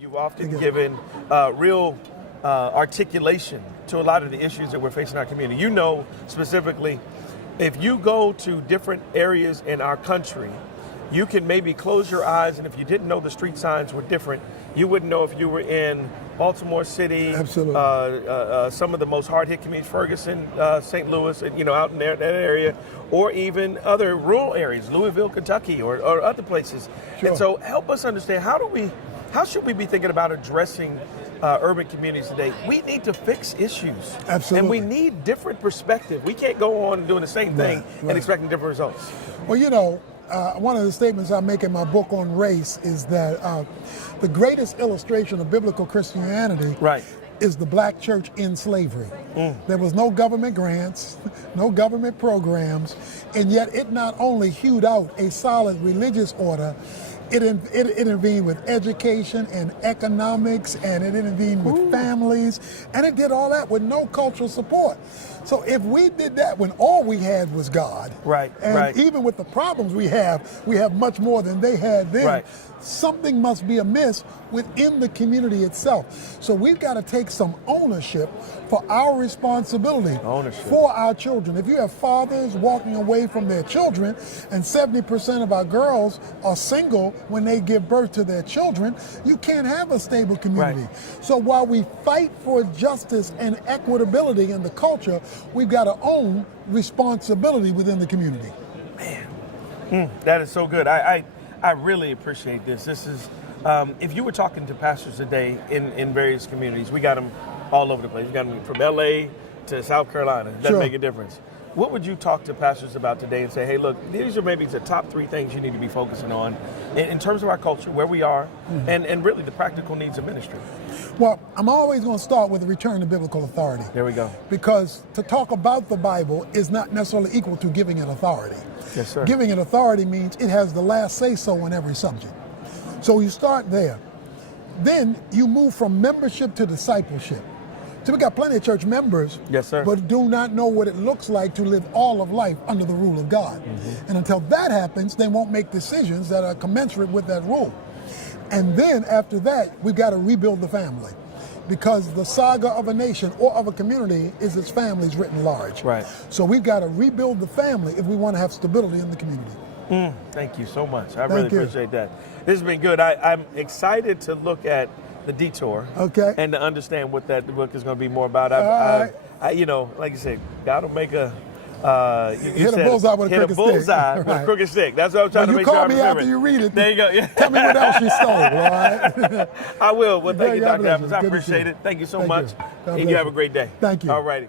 You've often given real articulation to a lot of the issues that we're facing in our community. You know specifically, if you go to different areas in our country, you can maybe close your eyes, and if you didn't know the street signs were different, you wouldn't know if you were in Baltimore City, Absolutely. Some of the most hard-hit communities, Ferguson, St. Louis, and, out in that area, or even other rural areas, Louisville, Kentucky, or other places. Sure. And so help us understand, how should we be thinking about addressing urban communities today? We need to fix issues. Absolutely. And we need different perspective. We can't go on doing the same thing and expecting different results. Well, one of the statements I make in my book on race is that the greatest illustration of biblical Christianity is the black church in slavery. There was no government grants, no government programs, and yet it not only hewed out a solid religious order, it intervened with education and economics, and it intervened with families, and it did all that with no cultural support. So if we did that when all we had was God, and even with the problems we have much more than they had then, something must be amiss within the community itself. So we've got to take some ownership for our responsibility for our children. If you have fathers walking away from their children, and 70% of our girls are single when they give birth to their children, you can't have a stable community. So while we fight for justice and equitability in the culture, we've got to own responsibility within the community. Man, that is so good. I really appreciate this. This is, if you were talking to pastors today in various communities, we got them all over the place. We got them from LA to South Carolina. It doesn't make a difference. What would you talk to pastors about today and say, hey, look, these are maybe the top 3 things you need to be focusing on in terms of our culture, where we are, and really the practical needs of ministry? Well, I'm always going to start with a return to biblical authority. There we go. Because to talk about the Bible is not necessarily equal to giving it authority. Yes, sir. Giving it authority means it has the last say-so on every subject. So you start there. Then you move from membership to discipleship. So we got plenty of church members, but do not know what it looks like to live all of life under the rule of God. And until that happens, they won't make decisions that are commensurate with that rule. And then after that, we've got to rebuild the family, because the saga of a nation or of a community is its families written large. So we've got to rebuild the family if we want to have stability in the community. Thank you so much. I really appreciate that. This has been good. I'm excited to look at the detour, and to understand what that book is going to be more about. Like you said, God will make a hit a bullseye with a crooked stick. With a crooked stick. That's what I'm trying to make sure I remember. You call me after you read it. There you go. Tell me what else you stole, all right? I will. Well, thank you, Dr. Evans. I appreciate it. Thank you so much. And you have a great day. Thank you. All righty.